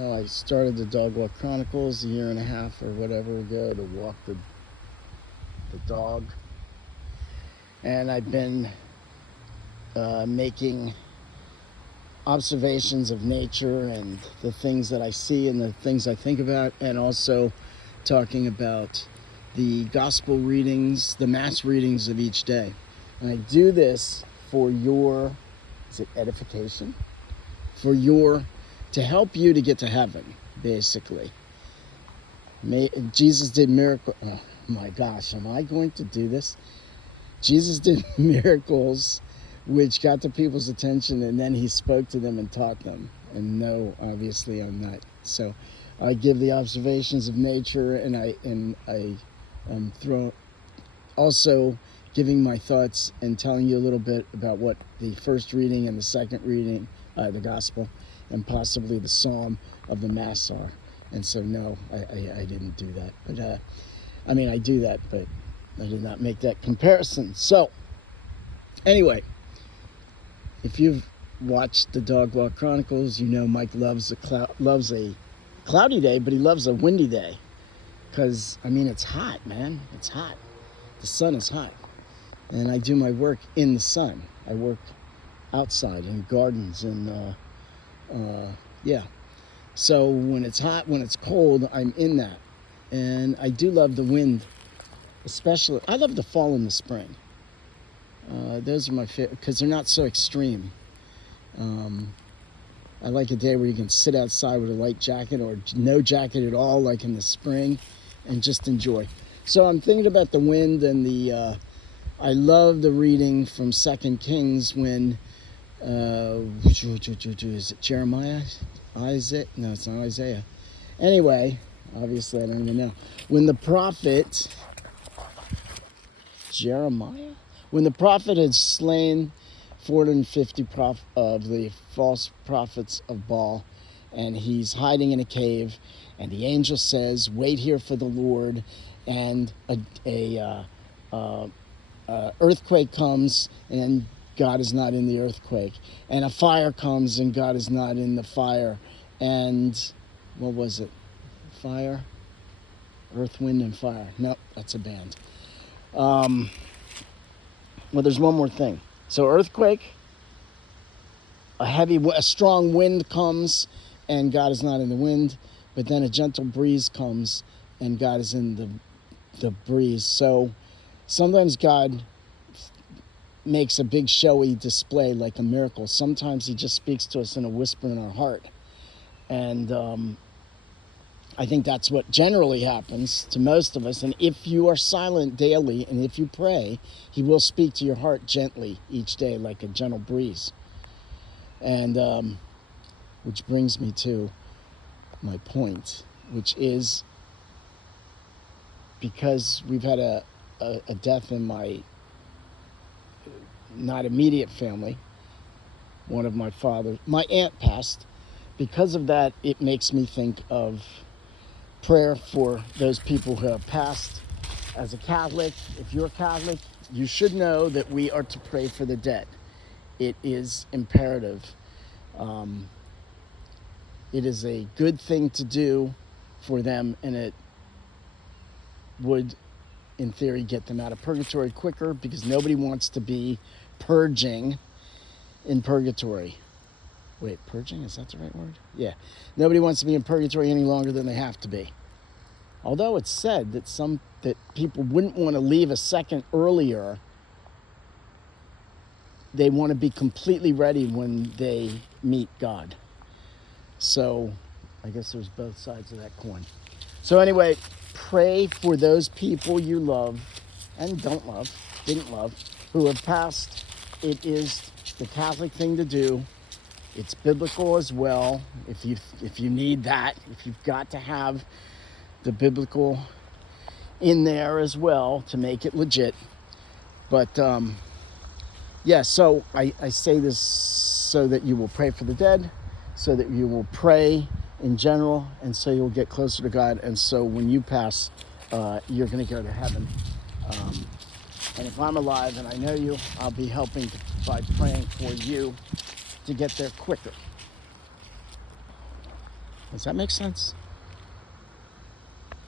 I started the Dog Walk Chronicles a year and a half or whatever ago to walk the dog. And I've been making observations of nature and the things that I see and the things I think about, and also talking about the gospel readings, the mass readings of each day. And I do this for your, is it edification? To help you to get to heaven, basically. Jesus did miracles. Oh my gosh, am I going to do this? Jesus did miracles which got the people's attention, and then he spoke to them and taught them. And no, obviously I'm not. So I give the observations of nature, and I throw also giving my thoughts and telling you a little bit about what the first reading and the second reading, the gospel, and possibly the psalm of the mass are. And so no, I didn't do that. But I do that, but I did not make that comparison. So anyway, if you've watched the Dog Walk Chronicles, you know Mike loves a cloudy day, but he loves a windy day. Because, it's hot, man. It's hot. The sun is hot. And I do my work in the sun. I work outside in gardens and, yeah. So when it's hot, when it's cold, I'm in that. And I do love the wind, especially. I love the fall and the spring. Those are my favorite, because they're not so extreme. I like a day where you can sit outside with a light jacket or no jacket at all, like in the spring, and just enjoy. So I'm thinking about the wind and I love the reading from 2 Kings when, is it Jeremiah? Isaiah? No, it's not Isaiah. Anyway, obviously I don't even know. When the prophet, Jeremiah? When the prophet had slain 450 of the false prophets of Baal, and he's hiding in a cave, and the angel says, "Wait here for the Lord," and a earthquake comes, and God is not in the earthquake, and a fire comes, and God is not in the fire, and what was it? Fire, Earth, Wind, and Fire. Nope, that's a band. Well, there's one more thing. So earthquake, a strong wind comes, and God is not in the wind, but then a gentle breeze comes, and God is in the breeze. So sometimes God makes a big showy display like a miracle. Sometimes he just speaks to us in a whisper in our heart. And I think that's what generally happens to most of us. And if you are silent daily and if you pray, he will speak to your heart gently each day like a gentle breeze. And which brings me to my point, which is because we've had a death in my not immediate family. One of my aunt passed. Because of that, it makes me think of prayer for those people who have passed. As a Catholic, if you're Catholic, you should know that we are to pray for the dead. It is imperative. It is a good thing to do for them, and it would, in theory, get them out of purgatory quicker, because nobody wants to be purging in purgatory. Wait, purging? Is that the right word? Yeah. Nobody wants to be in purgatory any longer than they have to be. Although it's said that people wouldn't want to leave a second earlier. They want to be completely ready when they meet God. So I guess there's both sides of that coin. So anyway, pray for those people you love and didn't love, who have passed. It is the Catholic thing to do. It's biblical as well. If you need that, if you've got to have the biblical in there as well to make it legit. But yeah, so I say this so that you will pray for the dead, so that you will pray in general, and so you'll get closer to God. And so when you pass, you're going to go to heaven. And if I'm alive and I know you, I'll be helping by praying for you to get there quicker. Does that make sense?